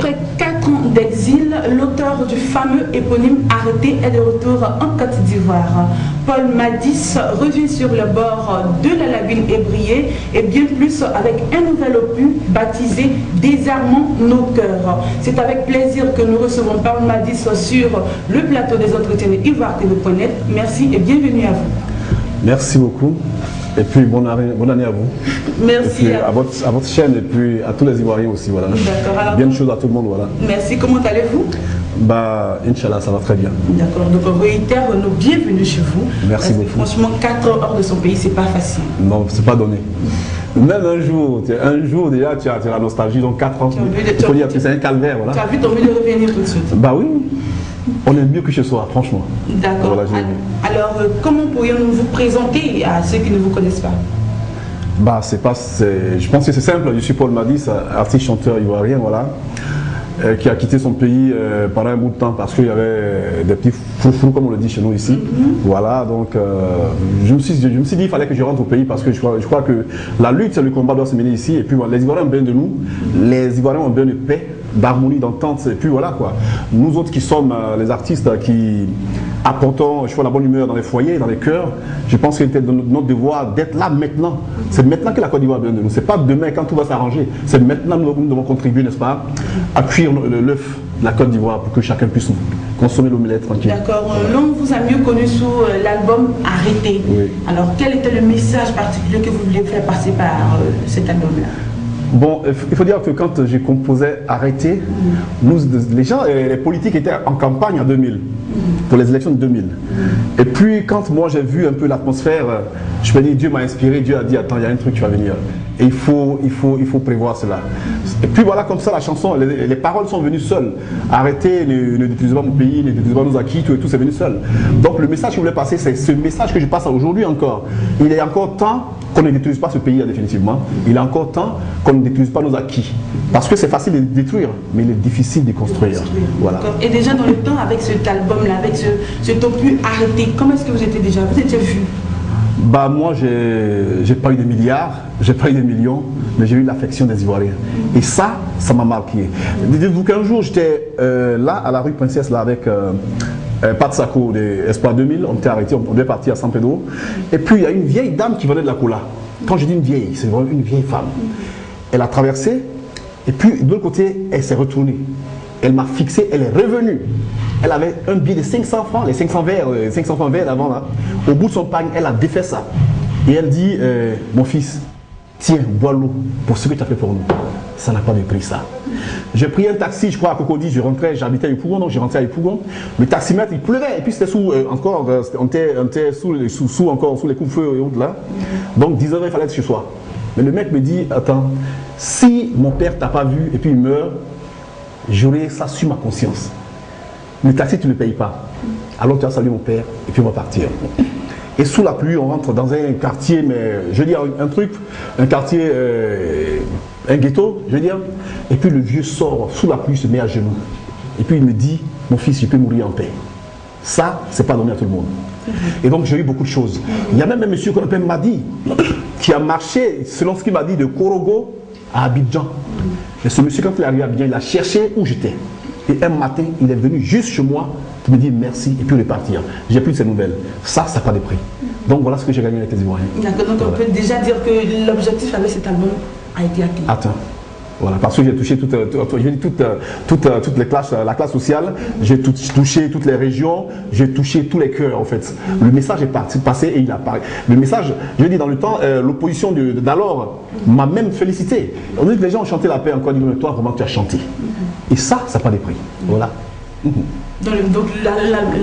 Après 4 ans d'exil, l'auteur du fameux éponyme arrêté est de retour en Côte d'Ivoire. Paul Madis revient sur le bord de la lagune ébriée et bien plus avec un nouvel opus baptisé Désarmons nos cœurs. C'est avec plaisir que nous recevons Paul Madis sur le plateau des entretiens de IvoireTV.net. Merci et bienvenue à vous. Merci beaucoup. Et puis bonne année à vous. Merci. Et puis, à votre chaîne et puis à tous les Ivoiriens aussi. Voilà. D'accord. Bien de choses à tout le monde. Voilà. Merci. Comment allez-vous? Bah, Inch'Allah, ça va très bien. D'accord. Donc on réitère nos bienvenus chez vous. Merci beaucoup. Franchement, 4 ans hors de son pays, c'est pas facile. Non, c'est pas donné. Même un jour déjà, tu as la nostalgie, donc 4 ans. Il faut dire que c'est un calvaire. Voilà. Tu as vu ton mieux de revenir tout de suite. Bah oui. On est mieux que chez soi, franchement. D'accord. Voilà, alors, comment pourrions-nous vous présenter à ceux qui ne vous connaissent pas? Bah, je pense que c'est simple. Je suis Paul Madis, artiste chanteur ivoirien, voilà, qui a quitté son pays pendant un bout de temps parce qu'il y avait des petits froufrous, comme on le dit chez nous ici. Voilà, donc je me suis dit il fallait que je rentre au pays parce que je crois que la lutte, le combat doit se mener ici. Et puis voilà, les Ivoiriens ont besoin de nous, les Ivoiriens ont besoin de paix, d'harmonie, d'entente. Et puis voilà quoi. Nous autres qui sommes les artistes qui apportons la bonne humeur dans les foyers, dans les cœurs, je pense qu'il était notre devoir d'être là maintenant. C'est maintenant que la Côte d'Ivoire a besoin de nous. C'est pas demain quand tout va s'arranger. C'est maintenant que nous devons contribuer, n'est-ce pas, à cuire l'œuf de la Côte d'Ivoire pour que chacun puisse consommer l'omelette tranquille. D'accord. L'on vous a mieux connu sous l'album Arrêté. Oui. Alors quel était le message particulier que vous vouliez faire passer par cet album-là? Bon, il faut dire que quand j'ai composé Arrêté, les gens, les politiques étaient en campagne en 2000, pour les élections de 2000. Et puis quand moi j'ai vu un peu l'atmosphère, je me dis Dieu m'a inspiré, Dieu a dit attends, il y a un truc qui va venir. Et il faut prévoir cela. Et puis voilà, comme ça la chanson, les paroles sont venues seules. Arrêtez, ne détruisez pas mon pays, ne détruisez pas nos acquis, tout et tout, c'est venu seul. Donc le message que je voulais passer, c'est ce message que je passe aujourd'hui encore. Il est encore temps qu'on ne détruise pas ce pays définitivement. Il est encore temps qu'on ne détruise pas nos acquis. Parce que c'est facile de détruire, mais il est difficile de construire. Voilà. Et déjà dans le temps, avec cet album-là, avec cet opus Arrêté, comment est-ce que vous étiez déjà? Vous étiez vu? Bah moi, j'ai pas eu des milliards, j'ai pas eu des millions, mais j'ai eu l'affection des Ivoiriens. Et ça m'a marqué. Dites-vous qu'un jour, j'étais là, à la rue Princesse, là, avec Pat Sako de Espoir 2000, on était arrêtés, on devait partir à San Pedro. Et puis, il y a une vieille dame qui venait de la Cola. Quand je dis une vieille, c'est vraiment une vieille femme. Elle a traversé, et puis de l'autre côté, elle s'est retournée. Elle m'a fixé, elle est revenue. Elle avait un billet de 500 francs, les 500 francs verts d'avant là. Au bout de son pagne, elle a défait ça. Et elle dit, mon fils, tiens, bois l'eau pour ce que tu as fait pour nous. Ça n'a pas de prix ça. J'ai pris un taxi, je crois à Cocody, j'habitais à Yopougon, donc j'ai rentré à Yopougon. Le taximètre, il pleuvait, et puis c'était sous, on était sous les coups-feux et autres là. Donc 10 heures, il fallait être chez soi. Mais le mec me dit, attends, si mon père t'a pas vu et puis il meurt, j'aurai ça sur ma conscience. Le taxi, tu ne le payes pas. Alors tu as salué mon père et puis on va partir. Et sous la pluie, on rentre dans un quartier, mais je veux dire un quartier, un ghetto, je veux dire. Et puis le vieux sort, sous la pluie, se met à genoux. Et puis il me dit, mon fils, je peux mourir en paix. Ça, c'est pas donné à tout le monde. Et donc j'ai eu beaucoup de choses. Il y a même un monsieur qu'on appelle Madi, qui a marché, selon ce qu'il m'a dit, de Korogo à Abidjan. Et ce monsieur, quand il est arrivé à Abidjan, il a cherché où j'étais. Et un matin, il est venu juste chez moi pour me dire merci et puis repartir. J'ai plus de ces nouvelles. Ça n'a pas de prix. Donc voilà ce que j'ai gagné avec les Ivoiriens. D'accord, donc on peut déjà dire que l'objectif avec cet album a été atteint. Atteint. Voilà, parce que j'ai touché toutes les classes, la classe sociale, j'ai touché toutes les régions, j'ai touché tous les cœurs en fait. Le message est passé et il a parlé. Le message, je dis dans le temps, l'opposition d'alors m'a même félicité. On dit que les gens ont chanté la paix encore, mais toi vraiment tu as chanté. Et ça n'a pas de prix. Voilà. Donc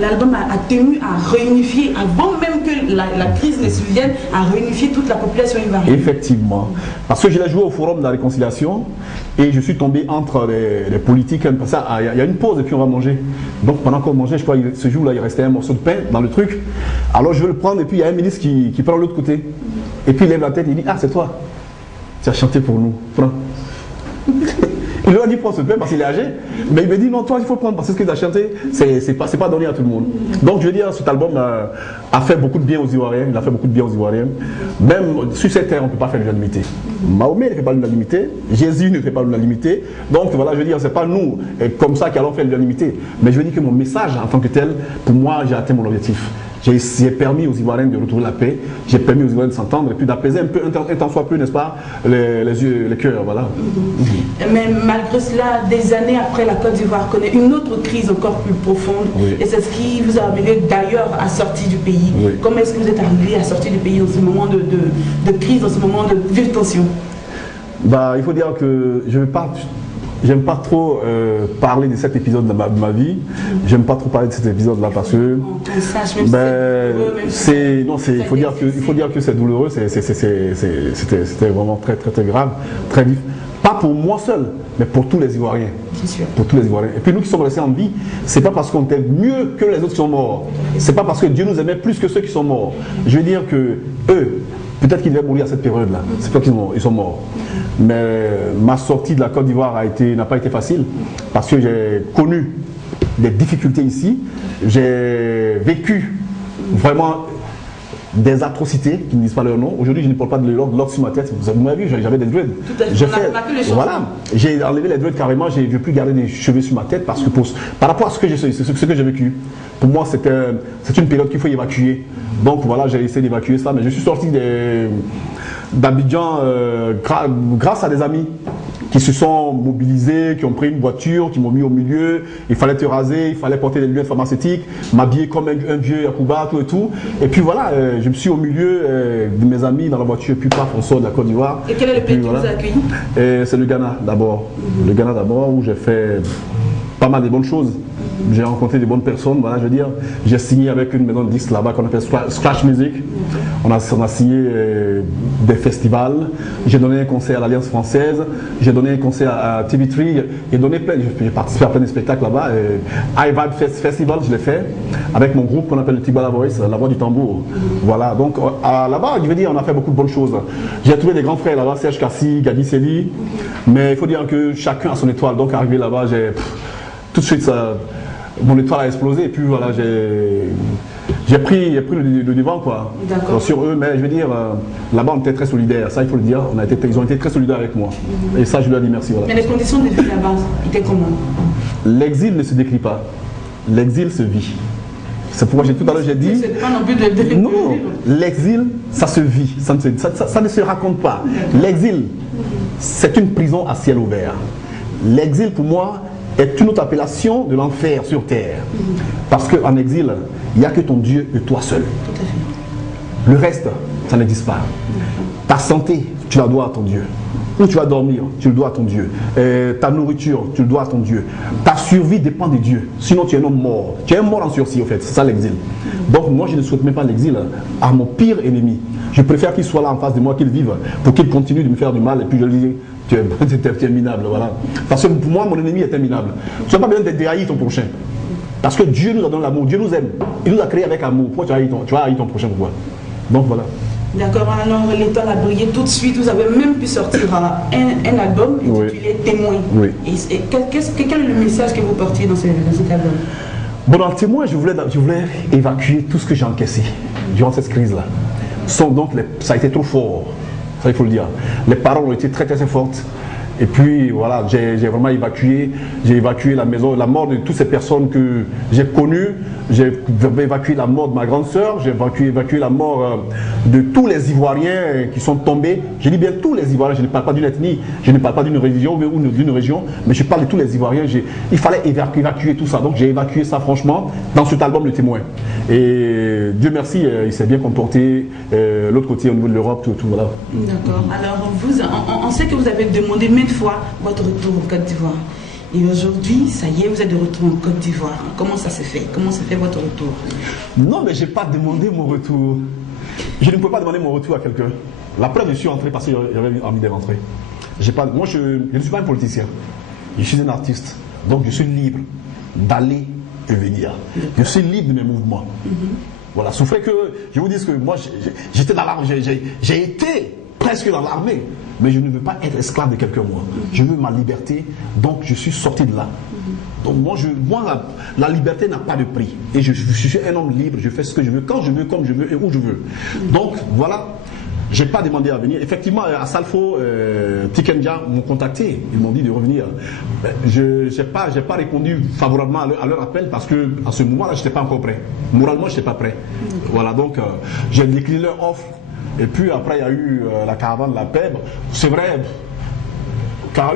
l'album a tenu à réunifier, avant même que la crise ne survienne, à réunifier toute la population ivoirienne. Effectivement. Parce que je l'ai joué au Forum de la Réconciliation et je suis tombé entre les politiques. Il y a une pause et puis on va manger. Donc pendant qu'on mangeait, je crois que ce jour-là, il restait un morceau de pain dans le truc. Alors je veux le prendre et puis il y a un ministre qui prend l'autre côté. Et puis il lève la tête et il dit, ah c'est toi, tu as chanté pour nous, prends. Il lui a dit prends ce pain parce qu'il est âgé. Mais il me dit non, toi il faut prendre parce que ce que tu as chanté, c'est pas donné à tout le monde. Donc je veux dire, cet album a fait beaucoup de bien aux Ivoiriens. Il a fait beaucoup de bien aux Ivoiriens. Même sur cette terre, on ne peut pas faire l'unanimité. Mahomet ne fait pas l'unanimité. Jésus ne fait pas l'unanimité. Donc voilà, je veux dire, c'est pas nous comme ça qui allons faire l'unanimité. Mais je veux dire que mon message en tant que tel, pour moi, j'ai atteint mon objectif. J'ai permis aux Ivoiriens de retrouver la paix, j'ai permis aux Ivoiriens de s'entendre et puis d'apaiser un peu, un temps soit peu, n'est-ce pas, les cœurs, voilà. Mais malgré cela, des années après, la Côte d'Ivoire connaît une autre crise encore plus profonde. Oui. Et c'est ce qui vous a amené d'ailleurs à sortir du pays. Oui. Comment est-ce que vous êtes arrivé à sortir du pays dans ce moment de crise, dans ce moment de vive tension? Bah, il faut dire que je ne vais pas... J'aime pas trop parler de cet épisode de ma vie. J'aime pas trop parler de cet épisode-là parce que il faut dire que c'est douloureux. C'était vraiment très grave, très vif. Pas pour moi seul, mais pour tous les Ivoiriens. Pour tous les Ivoiriens. Et puis nous qui sommes restés en vie, c'est pas parce qu'on était mieux que les autres qui sont morts. C'est pas parce que Dieu nous aimait plus que ceux qui sont morts. Je veux dire que eux, peut-être qu'ils devaient mourir à cette période-là. C'est pas qu'ils sont morts. Mais ma sortie de la Côte d'Ivoire n'a pas été facile parce que j'ai connu des difficultés ici. J'ai vécu vraiment des atrocités qui ne disent pas leur nom. Aujourd'hui, je ne porte pas de l'ordre sur ma tête. Vous m'avez vu, j'avais des dreads. J'ai enlevé les dreads carrément. Je ne veux plus garder des cheveux sur ma tête parce que par rapport à ce que j'ai vécu, pour moi, c'est une période qu'il faut évacuer. Donc voilà, j'ai essayé d'évacuer ça, mais je suis sorti d'Abidjan grâce à des amis qui se sont mobilisés, qui ont pris une voiture, qui m'ont mis au milieu. Il fallait te raser, il fallait porter des lunettes pharmaceutiques, m'habiller comme un vieux Yacouba, tout et tout. Et puis voilà, je me suis au milieu de mes amis dans la voiture, puis paf, on sort de la Côte d'Ivoire. Et quel est le pays qui vous a accueilli? C'est le Ghana d'abord. Le Ghana d'abord, où j'ai fait pas mal de bonnes choses. J'ai rencontré des bonnes personnes, voilà, je veux dire. J'ai signé avec une maison de disques là-bas qu'on appelle Scratch Music. On a signé des festivals. J'ai donné un concert à l'Alliance française. J'ai donné un concert à TV3. J'ai participé à plein de spectacles là-bas. iVibe Festival, je l'ai fait avec mon groupe qu'on appelle le Tibala Voice, la voix du tambour. Voilà, donc là-bas, je veux dire, on a fait beaucoup de bonnes choses. J'ai trouvé des grands frères là-bas, Serge Kassi, Gadi Seli. Mais il faut dire que chacun a son étoile. Donc arrivé là-bas, tout de suite, mon étoile a explosé et puis voilà, j'ai pris le devant quoi, sur eux, mais je veux dire, là-bas on était très solidaires, ça il faut le dire, ils ont été très solidaires avec moi. Et ça je leur dis merci. Voilà. Mais les conditions de vie là-bas étaient comment? L'exil ne se décrit pas, l'exil se vit. C'est pourquoi tout à l'heure j'ai dit, non, l'exil ça se vit, ça ne se raconte pas. L'exil, c'est une prison à ciel ouvert. L'exil pour moi, est une autre appellation de l'enfer sur terre. Parce qu'en exil, il n'y a que ton Dieu et toi seul. Le reste, ça n'existe pas. Ta santé, tu la dois à ton Dieu. Où tu vas dormir, tu le dois à ton Dieu. Ta nourriture, tu le dois à ton Dieu. Ta survie dépend de Dieu. Sinon, tu es un homme mort. Tu es un mort en sursis, en fait. C'est ça l'exil. Donc, moi, je ne souhaite même pas l'exil à mon pire ennemi. Je préfère qu'il soit là en face de moi, qu'il vive, pour qu'il continue de me faire du mal. Et puis, je lui dis, tu es minable, voilà. Parce que pour moi, mon ennemi est minable. Tu n'as pas besoin de haïr ton prochain. Parce que Dieu nous a donné l'amour, Dieu nous aime. Il nous a créé avec amour. Pourquoi tu vas haïr ton prochain, pourquoi? Donc voilà. D'accord, alors l'étoile a brillé tout de suite. Vous avez même pu sortir un album intitulé Témoin. Oui. Et quel est le message que vous portiez dans cet album? Bon, dans le Témoin, je voulais évacuer tout ce que j'ai encaissé durant cette crise-là. Donc, ça a été trop fort. Ça, il faut le dire. Les paroles ont été très fortes. Et puis, voilà, j'ai vraiment évacué. J'ai évacué la maison, la mort de toutes ces personnes que j'ai connues. J'ai évacué la mort de ma grande sœur. J'ai évacué la mort de tous les Ivoiriens qui sont tombés. Je dis bien tous les Ivoiriens. Je ne parle pas d'une ethnie. Je ne parle pas d'une religion ou d'une région. Mais je parle de tous les Ivoiriens. Il fallait évacuer tout ça. Donc, j'ai évacué ça, franchement, dans cet album, Le Témoin. Et Dieu merci, il s'est bien comporté. L'autre côté, au niveau de l'Europe, tout, voilà. D'accord. Alors, on sait que vous avez demandé maintes fois votre retour en Côte d'Ivoire. Et aujourd'hui, ça y est, vous êtes de retour en Côte d'Ivoire. Comment ça s'est fait? Comment s'est fait votre retour? Non, mais je n'ai pas demandé mon retour. Je ne peux pas demander mon retour à quelqu'un. La preuve, je suis entré parce que j'avais envie de rentrer. Moi, je ne suis pas un politicien. Je suis un artiste. Donc, je suis libre d'aller et venir. Je suis libre de mes mouvements. Voilà, sauf que je vous dis que moi, j'étais dans l'arbre, j'ai été presque dans l'armée. Mais je ne veux pas être esclave de quelqu'un, moi. Je veux ma liberté, donc je suis sorti de là. Donc moi, la liberté n'a pas de prix. Et je suis un homme libre, je fais ce que je veux, quand je veux, comme je veux et où je veux. Donc voilà, je n'ai pas demandé à venir. Effectivement, à Salfo, Tikenja m'ont contacté, ils m'ont dit de revenir. Je n'ai pas répondu favorablement à leur appel parce qu'à ce moment-là, je n'étais pas encore prêt. Moralement, je n'étais pas prêt. Voilà, donc j'ai décliné leur offre. Et puis après, il y a eu la caravane de la paix. C'est vrai,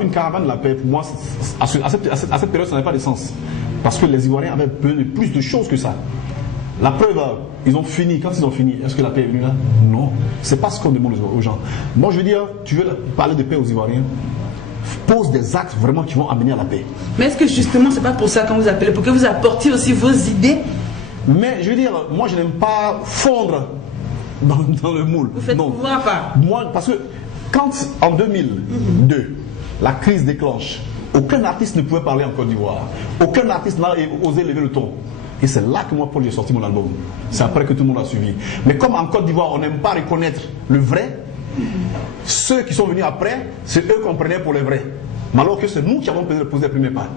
une caravane de la paix, pour moi, à cette période, ça n'avait pas de sens. Parce que les Ivoiriens avaient besoin de plus de choses que ça. La preuve, ils ont fini. Quand ils ont fini, est-ce que la paix est venue là? Non. C'est pas ce qu'on demande aux gens. Moi, je veux dire, tu veux parler de paix aux Ivoiriens? Pose des actes vraiment qui vont amener à la paix. Mais est-ce que justement, c'est pas pour ça qu'on vous appelle, pour que vous apportiez aussi vos idées? Mais je veux dire, moi, je n'aime pas fondre dans le moule. Vous faites pouvoir pas. Moi, parce que quand en 2002, la crise déclenche, aucun artiste ne pouvait parler en Côte d'Ivoire. Aucun artiste n'a osé lever le ton. Et c'est là que moi, Paul, j'ai sorti mon album. C'est après que tout le monde a suivi. Mais comme en Côte d'Ivoire, on n'aime pas reconnaître le vrai, ceux qui sont venus après, c'est eux qu'on prenait pour les vrais. Mais alors que c'est nous qui avons posé le premier pas.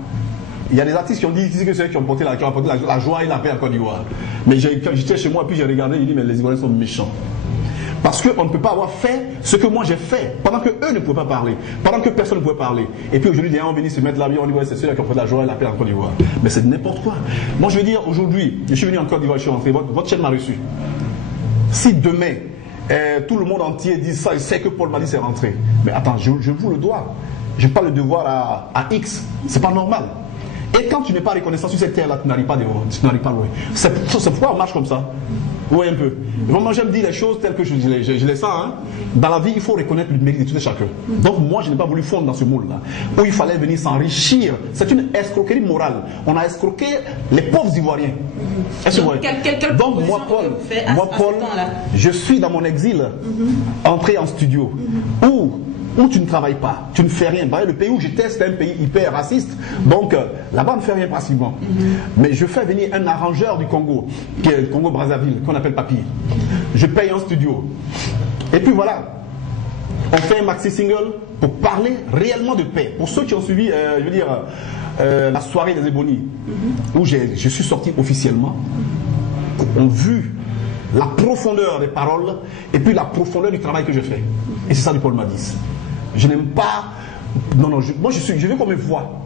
Il y a des artistes qui ont dit que c'est eux qui ont apporté la joie et la paix en Côte d'Ivoire. Mais quand j'étais chez moi, puis j'ai regardé, j'ai dit, mais les Ivoiriens sont méchants. Parce qu'on ne peut pas avoir fait ce que moi j'ai fait, pendant qu'eux ne pouvaient pas parler, pendant que personne ne pouvait parler. Et puis aujourd'hui, les gens ont venu se mettre là, on dit, ouais, c'est ceux-là qui ont fait la joie et la paix en Côte d'Ivoire. Mais c'est n'importe quoi. Moi, je veux dire, aujourd'hui, je suis venu en Côte d'Ivoire, je suis rentré, votre chaîne m'a reçu. Si demain, tout le monde entier dit ça, il sait que Paul Madis est rentré. Mais attends, je vous le dois. Je n'ai pas le devoir à X. C'est pas normal. Et quand tu n'es pas reconnaissant sur cette terre-là, tu n'arrives pas loin. C'est pourquoi on marche comme ça. Oui, un peu. Vraiment, j'aime dire les choses telles que je les sens. Hein. Dans la vie, il faut reconnaître le mérite de tout et chacun. Donc moi, je n'ai pas voulu fondre dans ce moule-là, où il fallait venir s'enrichir. C'est une escroquerie morale. On a escroqué les pauvres Ivoiriens. Est-ce que vous voyez? Donc moi, Paul, je suis dans mon exil, entré en studio, où tu ne travailles pas, tu ne fais rien. Le pays où j'étais, c'était un pays hyper raciste. Donc là-bas, on ne fait rien pratiquement. Mais je fais venir un arrangeur du Congo, qui est le Congo-Brazzaville, qu'on appelle Papy. Je paye un studio. Et puis voilà, on fait un maxi-single pour parler réellement de paix. Pour ceux qui ont suivi, je veux dire, la soirée des Ébonies, où je suis sorti officiellement, ont vu la profondeur des paroles et puis la profondeur du travail que je fais. Et c'est ça du Paul Madis. Je n'aime pas... Non, moi je veux qu'on me voie.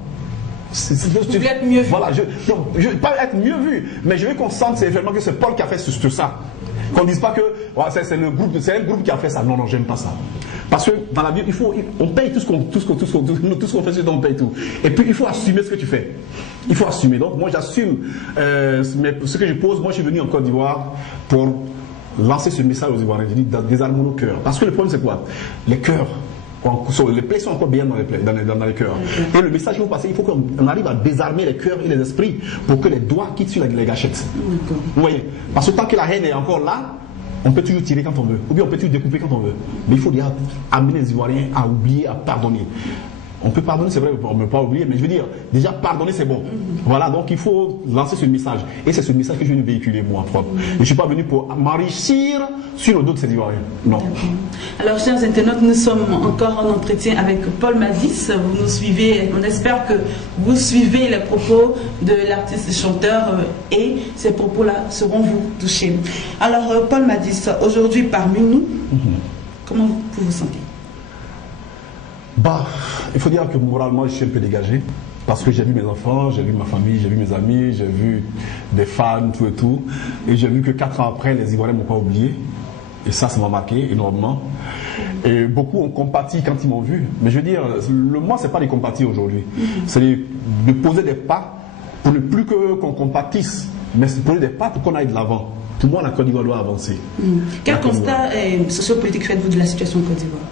Vous voulez être mieux vu. Voilà, je ne veux pas être mieux vu, mais je veux qu'on sente vraiment que c'est Paul qui a fait ça. Qu'on ne dise pas que c'est un groupe qui a fait ça. Non, j'aime pas ça. Parce que dans la vie, on paye tout ce qu'on fait, on paye tout. Et puis il faut assumer ce que tu fais. Il faut assumer. Donc moi j'assume ce que je pose. Moi je suis venu en Côte d'Ivoire pour lancer ce message aux Ivoiriens. Je dis désarmons nos cœurs. Parce que le problème c'est quoi? Les cœurs. Les plaies sont encore bien dans les cœurs. Et le message qu'il faut passer, il faut qu'on arrive à désarmer les cœurs et les esprits pour que les doigts quittent sur les gâchettes. Vous voyez? Parce que tant que la haine est encore là, on peut toujours tirer quand on veut, ou bien on peut toujours découper quand on veut. Mais il faut déjà amener les Ivoiriens à oublier, à pardonner. On peut pardonner, c'est vrai, on ne peut pas oublier, mais je veux dire, déjà pardonner c'est bon. Voilà, donc il faut lancer ce message. Et c'est ce message que je viens de véhiculer moi propre. Et je ne suis pas venu pour m'enrichir sur le dos de ces Ivoiriens. Non. Alors, chers internautes, nous sommes encore en entretien avec Paul Madis. Vous nous suivez, on espère que vous suivez les propos de l'artiste chanteur et ces propos-là seront vous toucher. Alors, Paul Madis, aujourd'hui parmi nous, comment vous vous sentez? Il faut dire que moralement, je suis un peu dégagé. Parce que j'ai vu mes enfants, j'ai vu ma famille, j'ai vu mes amis, j'ai vu des fans, tout et tout. Et j'ai vu que 4 ans après, les Ivoiriens ne m'ont pas oublié. Et ça m'a marqué énormément. Et beaucoup ont compati quand ils m'ont vu. Mais je veux dire, moi, ce n'est pas les compatir aujourd'hui. C'est de poser des pas pour ne plus qu'on compatisse, mais c'est poser des pas pour qu'on aille de l'avant. Pour moi, la Côte d'Ivoire doit avancer. Quel constat sociopolitique faites-vous de la situation en Côte d'Ivoire?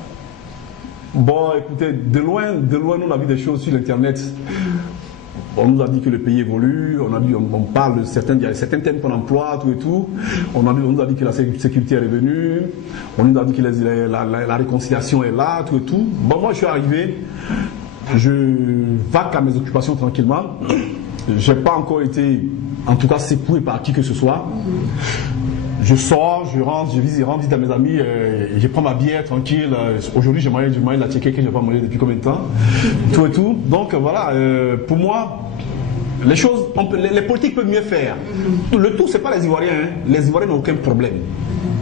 Bon, écoutez, de loin, nous on a vu des choses sur l'internet. On nous a dit que le pays évolue, on parle de certains thèmes qu'on emploie, tout et tout. On nous a dit que la sécurité est revenue, on nous a dit que la réconciliation est là, tout et tout. Bon, moi je suis arrivé, je vaque à mes occupations tranquillement. Je n'ai pas encore été, en tout cas, secoué par qui que ce soit. Je sors, je rentre, je visite à mes amis, je prends ma bière tranquille. Aujourd'hui, j'ai moyen de la checker que je n'ai pas mangé depuis combien de temps. Tout et tout. Donc voilà, pour moi, les choses, les politiques peuvent mieux faire. Le tout, c'est pas les Ivoiriens. Hein. Les Ivoiriens n'ont aucun problème.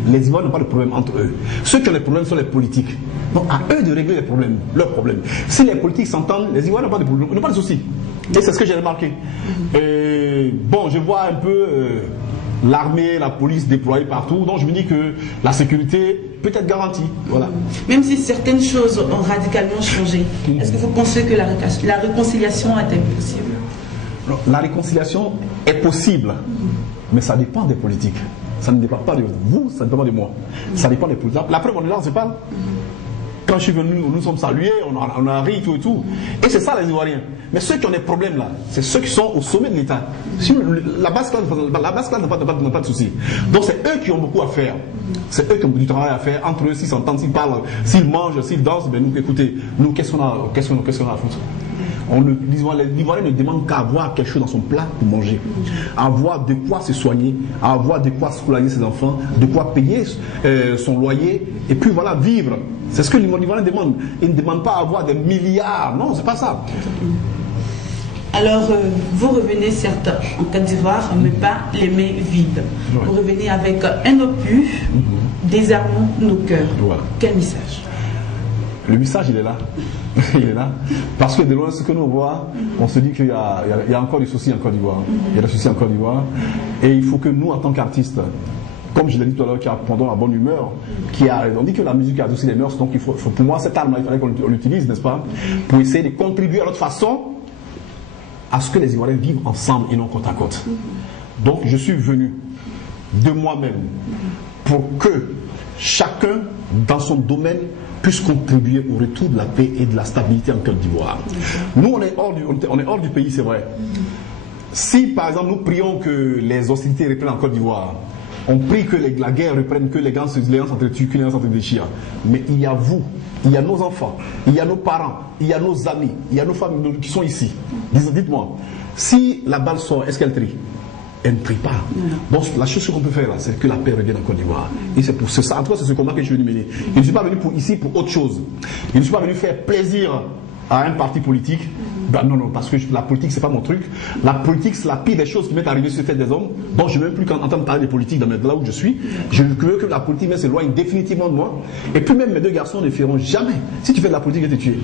Les Ivoiriens n'ont pas de problème entre eux. Ceux qui ont les problèmes sont les politiques. Donc à eux de régler les problèmes, leurs problèmes. Si les politiques s'entendent, les Ivoiriens n'ont pas de problème, n'ont pas de soucis. Et c'est ce que j'ai remarqué. Bon, je vois un peu l'armée, la police déployée partout, donc je me dis que la sécurité peut être garantie. Voilà. Même si certaines choses ont radicalement changé, est-ce que vous pensez que la réconciliation est impossible? La réconciliation est possible, mais ça dépend des politiques. Ça ne dépend pas de vous, ça ne dépend pas de moi. Ça dépend des politiques. La preuve, on est là, on se parle. Quand je suis venu, nous sommes salués, on a ri, tout et tout. Et c'est ça les Ivoiriens. Mais ceux qui ont des problèmes là, c'est ceux qui sont au sommet de l'État. La base classe n'a pas de soucis. Donc c'est eux qui ont beaucoup à faire. C'est eux qui ont du travail à faire. Entre eux, s'ils s'entendent, s'ils parlent, s'ils mangent, s'ils dansent, ben nous, écoutez, nous, qu'est-ce qu'on a à foutre? L'Ivoirien ne demande qu'à avoir quelque chose dans son plat pour manger, à avoir de quoi se soigner, à avoir de quoi scolariser ses enfants, de quoi payer son loyer, et puis voilà, vivre. C'est ce que l'Ivoirien demande. Il ne demande pas à avoir des milliards, non, c'est pas ça. Alors, vous revenez certes en Côte d'Ivoire, mais pas les mains vides. Ouais. Vous revenez avec un opus, désarmons nos cœurs. Ouais. Quel message? Le message, il est là. Il est là. Parce que de loin, ce que nous voyons, on se dit qu'il y a encore des soucis en Côte d'Ivoire. Il y a des soucis en Côte d'Ivoire. Et il faut que nous, en tant qu'artistes, comme je l'ai dit tout à l'heure, qui a pendant la bonne humeur, on dit que la musique a aussi les mœurs, donc il faut, pour moi, cette arme-là, il fallait qu'on l'utilise, n'est-ce pas, pour essayer de contribuer à notre façon à ce que les Ivoiriens vivent ensemble et non côte à côte. Donc je suis venu de moi-même pour que chacun, dans son domaine, puisse contribuer au retour de la paix et de la stabilité en Côte d'Ivoire. Nous, on est hors du pays, c'est vrai. Si, par exemple, nous prions que les hostilités reprennent en Côte d'Ivoire, on prie que la guerre reprenne, que les gens s'entretuent, que les gens s'entre-déchirent. Mais il y a vous, il y a nos enfants, il y a nos parents, il y a nos amis, il y a nos familles qui sont ici. Dites-moi, si la balle sort, est-ce qu'elle trie? Elle ne trie pas. Donc la chose qu'on peut faire là, c'est que la paix revienne en Côte d'Ivoire. Et c'est pour ça, en tout cas, c'est ce combat que je suis venu mener. Je ne suis pas venu ici pour autre chose. Je ne suis pas venu faire plaisir à un parti politique. Ben non, parce que la politique, c'est pas mon truc. La politique, c'est la pire des choses qui m'est arrivée sur la tête des hommes. Donc je ne veux même plus entendre parler de politique là où je suis. Je veux que la politique s'éloigne définitivement de moi. Et puis même mes deux garçons ne feront jamais. Si tu fais de la politique, ils vont te tuer.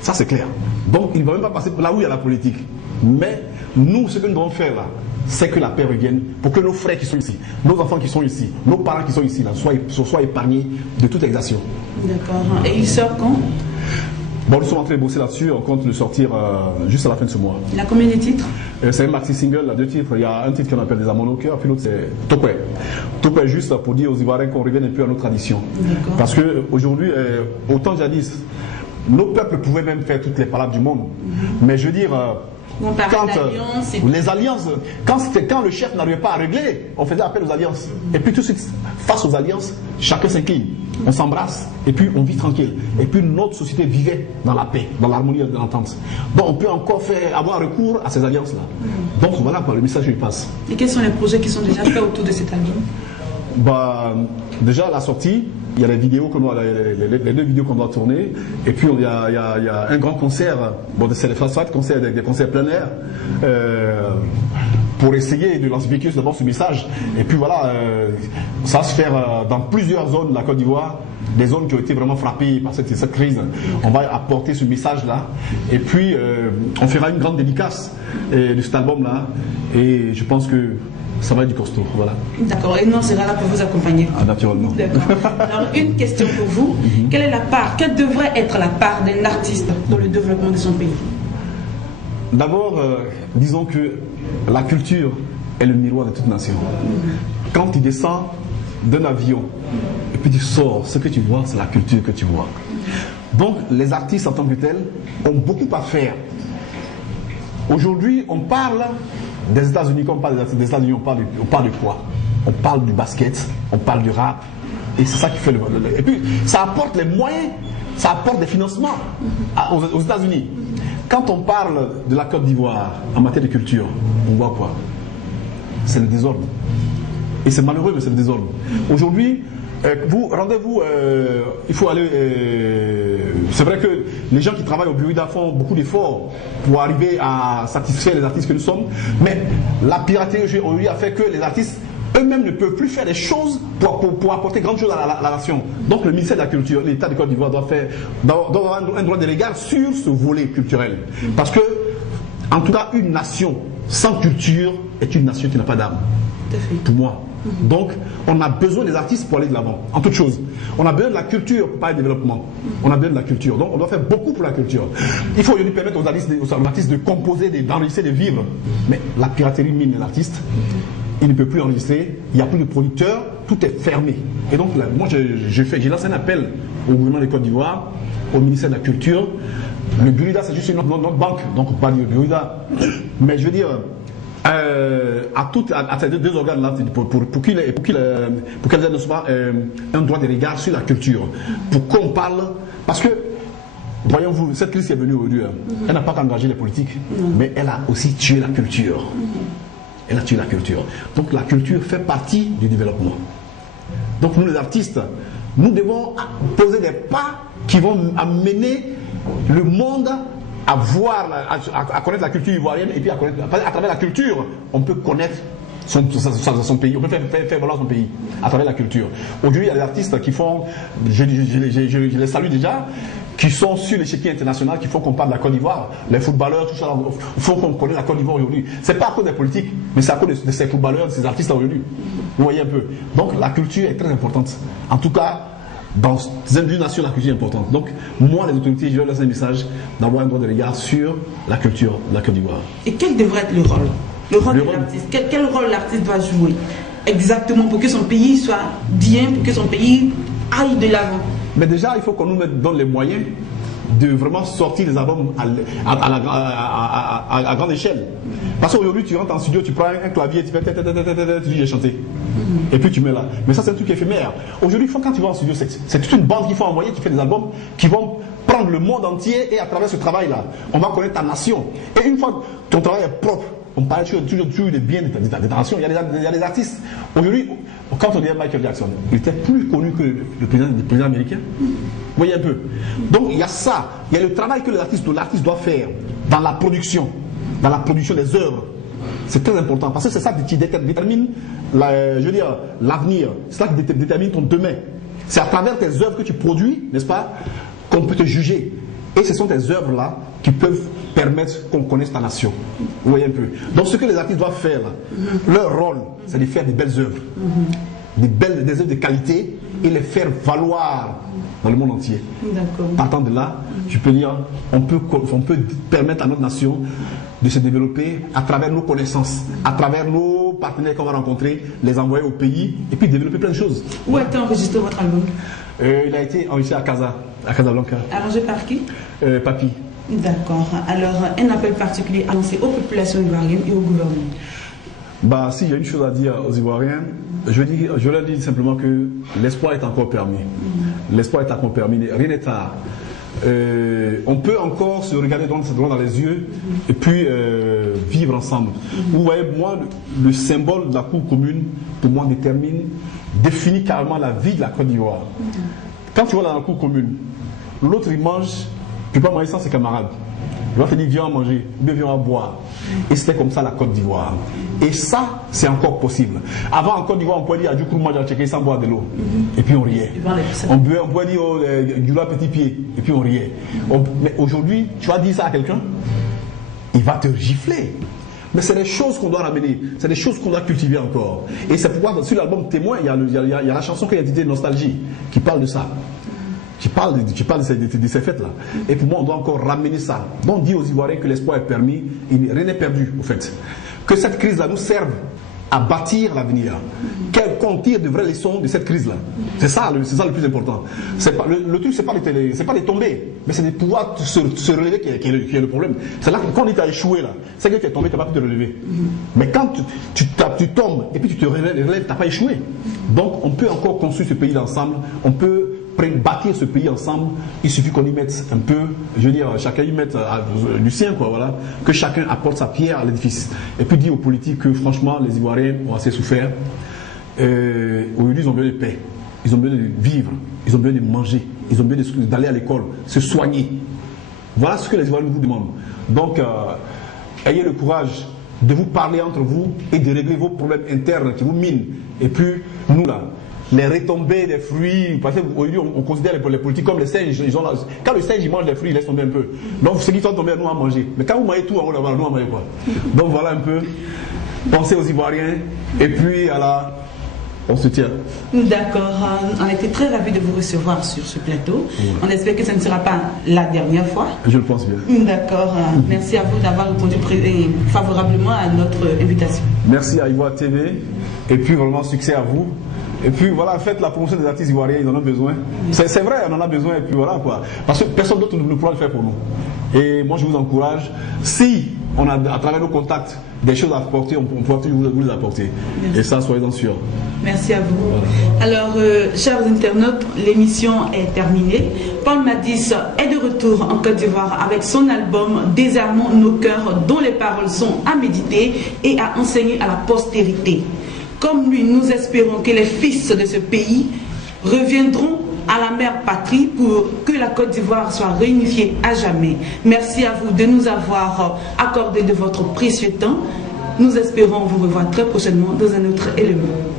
Ça, c'est clair. Donc il ne va même pas passer là où il y a la politique. Mais nous, ce que nous devons faire là, c'est que la paix revienne pour que nos frères qui sont ici, nos enfants qui sont ici, nos parents qui sont ici là, soient épargnés de toute exaction. D'accord. Et il sort quand? Bon, nous sommes en train de bosser là-dessus, on compte le sortir juste à la fin de ce mois. Il y a combien de titres? C'est un maxi single, là, 2 titres. Il y a un titre qu'on appelle Des Amants au cœur, puis l'autre c'est Topé. Topé juste pour dire aux Ivoiriens qu'on revienne un peu à nos traditions. Parce qu'aujourd'hui, autant jadis, nos peuples pouvaient même faire toutes les palabres du monde. Mais je veux dire, les alliances, quand le chef n'arrivait pas à régler, on faisait appel aux alliances. Et puis tout de suite, face aux alliances, chacun s'incline. On s'embrasse et puis on vit tranquille. Et puis notre société vivait dans la paix, dans l'harmonie et dans l'entente. Donc on peut encore avoir recours à ces alliances-là. Donc voilà quoi, le message lui passe. Et quels sont les projets qui sont déjà faits autour de cet album? Déjà à la sortie, il y a les vidéos, les 2 vidéos qu'on doit tourner. Et puis il y a un grand concert, c'est des concerts plein air. Pour essayer de lancer d'abord ce message. Et puis voilà, ça va se faire dans plusieurs zones de la Côte d'Ivoire, des zones qui ont été vraiment frappées par cette crise. On va apporter ce message-là. Et puis, on fera une grande dédicace de cet album-là. Et je pense que ça va être du costaud. Voilà. D'accord. Et nous, on sera là pour vous accompagner. Ah, naturellement. D'accord. Alors, une question pour vous. Quelle devrait être la part d'un artiste dans le développement de son pays? D'abord, disons que la culture est le miroir de toute nation. Quand tu descends d'un avion et puis tu sors, ce que tu vois, c'est la culture que tu vois. Donc les artistes en tant que tels ont beaucoup à faire. Aujourd'hui, on parle des États-Unis. Quand on parle des États-Unis, on parle de quoi? On parle du basket, on parle du rap, et c'est ça qui fait et puis ça apporte les moyens, ça apporte des financements aux États-Unis. Quand on parle de la Côte d'Ivoire en matière de culture, on voit quoi? C'est le désordre. Et c'est malheureux, mais c'est le désordre. Aujourd'hui, vous rendez-vous, il faut aller. C'est vrai que les gens qui travaillent au Bureau font beaucoup d'efforts pour arriver à satisfaire les artistes que nous sommes, mais la piraterie aujourd'hui a fait que les artistes eux-mêmes ne peuvent plus faire des choses pour apporter grandes choses à la nation. Donc le ministère de la Culture, l'État de Côte d'Ivoire doit avoir un droit de regard sur ce volet culturel. Parce que, en tout cas, une nation sans culture est une nation qui n'a pas d'âme. Pour moi. Donc, on a besoin des artistes pour aller de l'avant, en toute chose. On a besoin de la culture pour parler de développement. On a besoin de la culture. Donc, on doit faire beaucoup pour la culture. Il faut aujourd'hui permettre aux artistes de composer, d'enregistrer, de vivre. Mais la piraterie mine l'artiste. Il ne peut plus enregistrer. Il n'y a plus de producteurs. Tout est fermé. Et donc, là, moi, j'ai lancé un appel au gouvernement de Côte d'Ivoire, au ministère de la Culture. Le Burida, c'est juste une autre banque. Donc, on parle du Burida. Mais je veux dire, à ces deux organes-là pour qu'ils aient un droit de regard sur la culture, pour qu'on parle, parce que voyons-vous, cette crise qui est venue aujourd'hui, elle n'a pas qu'engagé les politiques, mais elle a aussi tué la culture. Elle a tué la culture. Donc la culture fait partie du développement. Donc nous les artistes, nous devons poser des pas qui vont amener le monde à voir, à connaître la culture ivoirienne, et puis à travers la culture, on peut connaître son pays, on peut faire valoir son pays à travers la culture. Aujourd'hui, il y a des artistes qui font, je les salue déjà, qui sont sur l'échiquier international, qui font qu'on parle de la Côte d'Ivoire, les footballeurs, tout ça, il faut qu'on connaisse la Côte d'Ivoire aujourd'hui. C'est pas à cause des politiques, mais c'est à cause de ces footballeurs, de ces artistes aujourd'hui. Vous voyez un peu. Donc la culture est très importante. En tout cas, dans une nation, la culture est importante. Donc, moi, les autorités, je leur laisse un message d'avoir un droit de regard sur la culture de la Côte d'Ivoire. Et quel devrait être le rôle de l'artiste? Quel rôle l'artiste doit jouer exactement pour que son pays soit bien, pour que son pays aille de l'avant? Mais déjà, il faut qu'on nous donne les moyens de vraiment sortir les albums à grande échelle. Parce qu'aujourd'hui, tu rentres en studio, tu prends un clavier, tu fais tu dis j'ai chanté. Et puis tu mets là. Mais ça, c'est un truc éphémère. Aujourd'hui, quand tu vas en studio, c'est toute une bande qu'il faut envoyer qui fait des albums qui vont prendre le monde entier, et à travers ce travail-là, on va connaître ta nation. Et une fois que ton travail est propre, on parle toujours des biens de ta nation. Il y a des artistes. Aujourd'hui, quand on dit Michael Jackson, il était plus connu que le président américain. Vous voyez un peu. Donc il y a ça. Il y a le travail que l'artiste doit faire dans la production des œuvres. C'est très important parce que c'est ça qui détermine l'avenir. C'est ça qui détermine ton demain. C'est à travers tes œuvres que tu produis, n'est-ce pas, qu'on peut te juger. Et ce sont tes œuvres-là qui peuvent permettre qu'on connaisse ta nation. Vous voyez un peu. Donc ce que les artistes doivent faire, leur rôle, c'est de faire des belles œuvres. Des œuvres de qualité, et les faire valoir dans le monde entier. Partant de là, je peux dire, on peut permettre à notre nation de se développer à travers nos connaissances, à travers nos partenaires qu'on va rencontrer, les envoyer au pays, et puis développer plein de choses. Où a été enregistré votre album? Il a été enregistré à Casablanca. Arrangé par qui? Papi. D'accord. Alors, un appel particulier annoncé aux populations ivoiriennes et au gouvernement? Bah, si, il y a une chose à dire aux Ivoiriens, je leur dis simplement que l'espoir est encore permis. L'espoir est encore permis, rien n'est tard. On peut encore se regarder droit dans les yeux et puis vivre ensemble. Vous voyez, moi, le symbole de la cour commune, pour moi, définit carrément la vie de la Côte d'Ivoire. Quand tu vas dans la cour commune, l'autre il mange, tu peux pas manger sans ses camarades. Il va te dire viens manger, viens boire. Et c'était comme ça la Côte d'Ivoire. Et ça, c'est encore possible. Avant en Côte d'Ivoire, on pouvait dire du coup moi j'ai checké sans boire de l'eau. Et puis on riait. On pouvait dire du lait petit pied. Et puis on riait. Mais aujourd'hui, tu vas dire ça à quelqu'un, il va te gifler. Mais c'est des choses qu'on doit ramener, c'est des choses qu'on doit cultiver encore. Et c'est pourquoi sur l'album Témoin, il y a la chanson qui a été Nostalgie, qui parle de ça. Tu parles de ces fêtes-là. Et pour moi, on doit encore ramener ça. Donc, dit aux Ivoiriens que l'espoir est permis, rien n'est perdu, au fait. Que cette crise-là nous serve à bâtir l'avenir. Qu'on tire de vraies leçons de cette crise-là. C'est ça le plus important. Le truc, c'est pas de tomber, mais c'est de pouvoir se relever qui est le problème. C'est là que quand on dit que tu as échoué, là, c'est que tu es tombé, tu n'as pas pu te relever. Mais quand tu tombes et puis tu te relèves, tu n'as pas échoué. Donc, on peut encore construire ce pays ensemble. On peut bâtir ce pays ensemble. Il suffit qu'on y mette un peu, je veux dire, chacun y mette du sien, quoi, voilà, que chacun apporte sa pierre à l'édifice. Et puis dire aux politiques que franchement les Ivoiriens ont assez souffert, aujourd'hui, ils ont besoin de paix, ils ont besoin de vivre, ils ont besoin de manger, ils ont besoin d'aller à l'école, se soigner. Voilà ce que les Ivoiriens vous demandent. Donc, ayez le courage de vous parler entre vous et de régler vos problèmes internes qui vous minent. Et puis, nous là, les retombées des fruits, parce qu'aujourd'hui on considère les politiques comme les singes. Quand le singe il mange des fruits, il laisse tomber un peu. Donc ce qui sont tombés, nous à manger. Mais quand vous mangez tout, nous à manger quoi. Donc voilà un peu. Pensez aux Ivoiriens et puis on se tient. D'accord. On a été très ravis de vous recevoir sur ce plateau. On espère que ce ne sera pas la dernière fois. Je le pense bien. D'accord. Merci à vous d'avoir répondu favorablement à notre invitation. Merci à Ivoire TV. Et puis vraiment succès à vous. Et puis voilà, faites la promotion des artistes ivoiriens, ils en ont besoin. C'est vrai, on en a besoin et puis voilà quoi. Parce que personne d'autre ne pourra le faire pour nous. Et moi je vous encourage, si on a à travers nos contacts des choses à apporter, on pourra toujours vous les apporter. Merci. Et ça, soyez-en sûrs. Merci à vous. Voilà. Alors, chers internautes, l'émission est terminée. Paul Madis est de retour en Côte d'Ivoire avec son album Désarmons nos cœurs, dont les paroles sont à méditer et à enseigner à la postérité. Comme lui, nous espérons que les fils de ce pays reviendront à la mère patrie pour que la Côte d'Ivoire soit réunifiée à jamais. Merci à vous de nous avoir accordé de votre précieux temps. Nous espérons vous revoir très prochainement dans un autre élément.